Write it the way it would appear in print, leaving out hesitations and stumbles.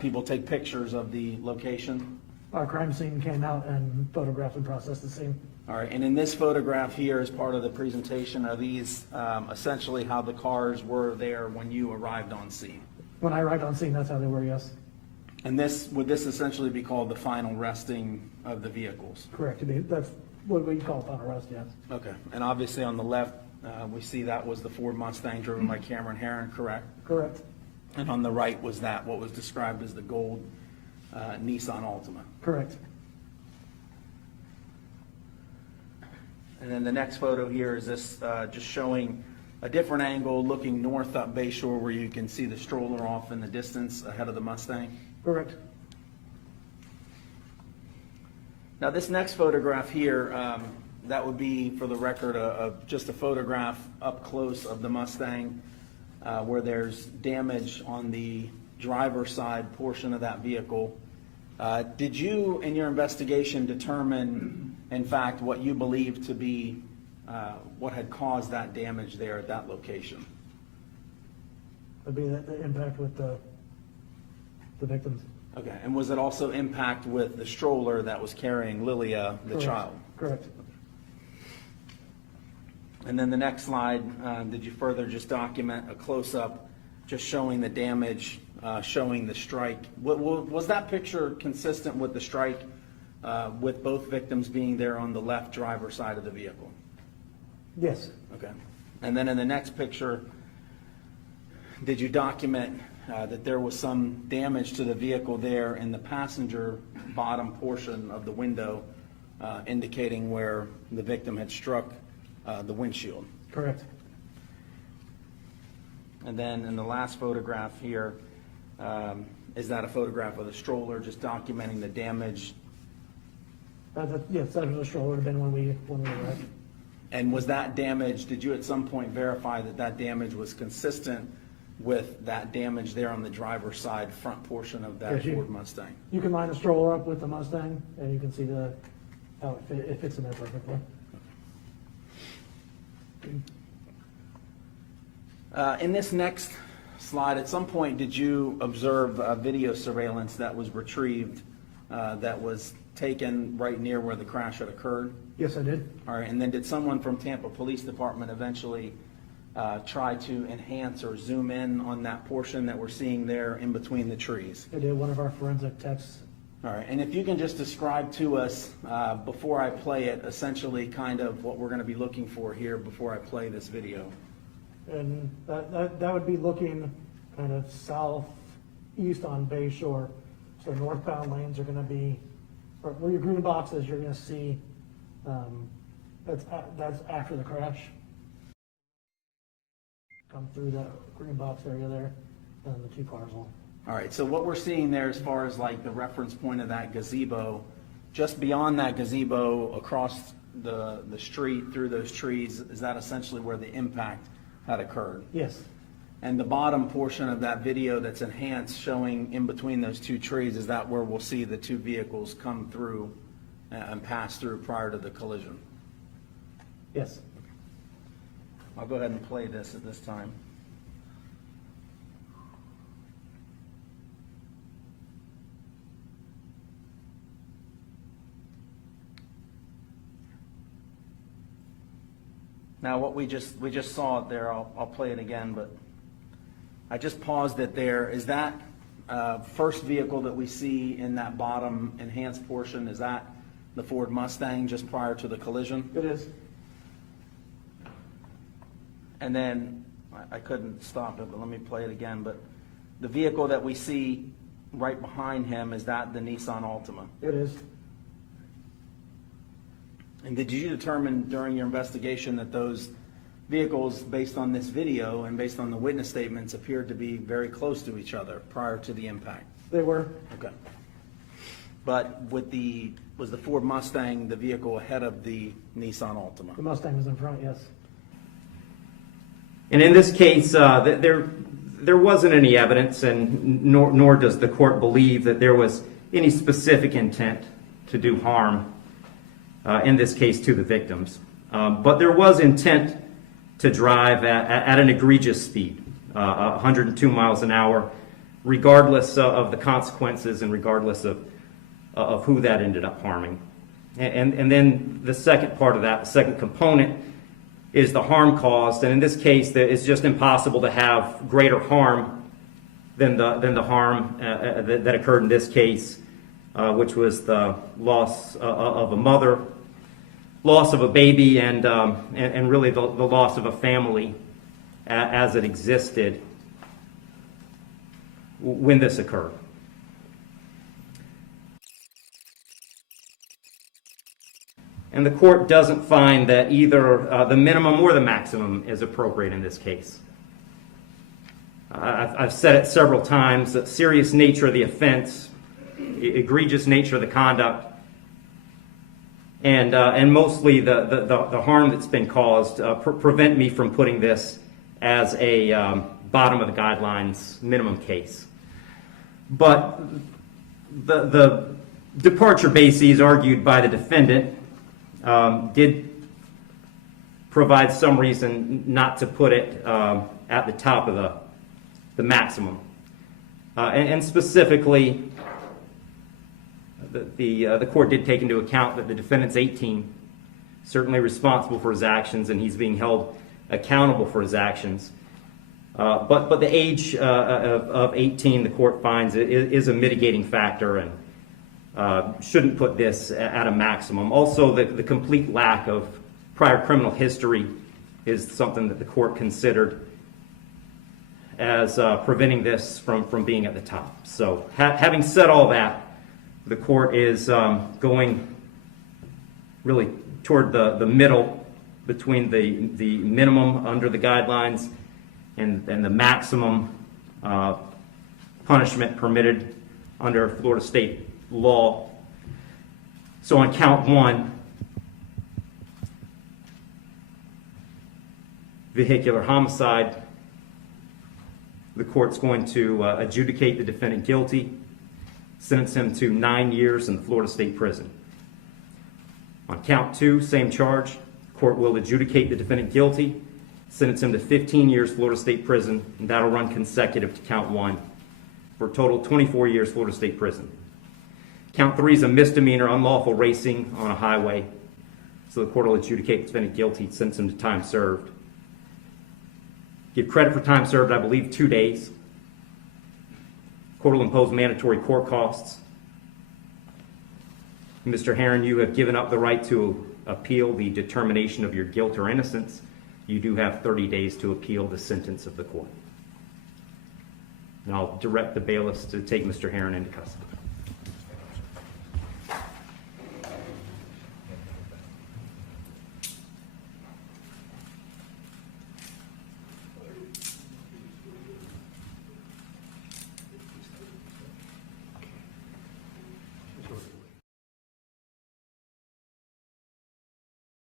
have people take pictures of the location? Our crime scene came out and photographed and processed the scene. All right, and in this photograph here, as part of the presentation, are these essentially how the cars were there when you arrived on scene? When I arrived on scene, that's how they were, yes. And would this essentially be called the final resting of the vehicles? Correct. That's what we call final arrest, yes. Okay, and obviously on the left, we see that was the Ford Mustang driven by Cameron Heron, correct? Correct. And on the right was that, what was described as the gold Nissan Altima. Correct. And then the next photo here is this just showing a different angle looking north up Bayshore where you can see the stroller off in the distance ahead of the Mustang. Correct. Now this next photograph here, that would be, for the record, just a photograph up close of the Mustang where there's damage on the driver's side portion of that vehicle. Did you, in your investigation, determine, in fact, what you believe to be what had caused that damage there at that location? Would be the impact with the victims. Okay, and was it also impact with the stroller that was carrying Lilia, the Correct. child? Correct. And then the next slide, did you further just document a close-up just showing the damage, showing the strike? Was that picture consistent with the strike, with both victims being there on the left driver's side of the vehicle? Yes. Okay. And then in the next picture, did you document that there was some damage to the vehicle there in the passenger bottom portion of the window, indicating where the victim had struck the windshield? Correct. And then in the last photograph here, is that a photograph of the stroller, just documenting the damage? Yes, that was the stroller would have been when we arrived. And was that damage, did you at some point verify that that damage was consistent with that damage there on the driver's side front portion of that Yes, Ford Mustang? You can line the stroller up with the Mustang, and you can see how it fits in there perfectly. In this next slide, at some point, did you observe video surveillance that was retrieved that was taken right near where the crash had occurred? Yes, I did. All right, and then did someone from Tampa Police Department eventually try to enhance or zoom in on that portion that we're seeing there in between the trees? I did. One of our forensic techs. All right, and if you can just describe to us, before I play it, essentially kind of what we're going to be looking for here before I play this video. And that would be looking kind of southeast on Bayshore. So northbound lanes are going to be, or where your green box is, you're going to see, that's after the crash. Come through that green box area there, and the two cars will. All right, so what we're seeing there as far as like the reference point of that gazebo, just beyond that gazebo across the street through those trees, is that essentially where the impact had occurred? Yes. And the bottom portion of that video that's enhanced showing in between those two trees, is that where we'll see the two vehicles come through and pass through prior to the collision? Yes. I'll go ahead and play this at this time. Now, what we just saw it there, I'll play it again, but I just paused it there. Is that first vehicle that we see in that bottom enhanced portion, is that the Ford Mustang just prior to the collision? It is. And then, I couldn't stop it, but let me play it again. But the vehicle that we see right behind him, is that the Nissan Altima? It is. And did you determine during your investigation that those vehicles, based on this video and based on the witness statements, appeared to be very close to each other prior to the impact? They were. Okay. But was the Ford Mustang the vehicle ahead of the Nissan Altima? The Mustang was in front, yes. And in this case, there wasn't any evidence, and nor does the court believe that there was any specific intent to do harm, in this case, to the victims. But there was intent to drive at an egregious speed, 102 miles an hour, regardless of the consequences and regardless of who that ended up harming. And then the second part of that, the second component, is the harm caused. And in this case, it's just impossible to have greater harm than the harm that occurred in this case, which was the loss of a mother, loss of a baby, and really the loss of a family as it existed when this occurred. And the court doesn't find that either the minimum or the maximum is appropriate in this case. I've said it several times, that serious nature of the offense, egregious nature of the conduct, and mostly the harm that's been caused prevent me from putting this as a bottom of the guidelines minimum case. But the departure bases argued by the defendant did provide some reason not to put it at the top of the maximum. And specifically, the court did take into account that the defendant's 18, certainly responsible for his actions, and he's being held accountable for his actions. But the age of 18, the court finds is a mitigating factor and shouldn't put this at a maximum. Also, the complete lack of prior criminal history is something that the court considered as preventing this from being at the top. So having said all that, the court is going really toward the middle between the minimum under the guidelines and the maximum punishment permitted under Florida state law. So on count one, vehicular homicide, the court's going to adjudicate the defendant guilty, sentence him to 9 years in the Florida State Prison. On count two, same charge, court will adjudicate the defendant guilty, sentence him to 15 years Florida State Prison, and that'll run consecutive to count one, for a total of 24 years Florida State Prison. Count three is a misdemeanor, unlawful racing on a highway, so the court will adjudicate the defendant guilty, sentence him to time served. Give credit for time served, I believe, 2 days. Court will impose mandatory court costs. Mr. Heron, you have given up the right to appeal the determination of your guilt or innocence. You do have 30 days to appeal the sentence of the court. And I'll direct the bailiffs to take Mr. Heron into custody.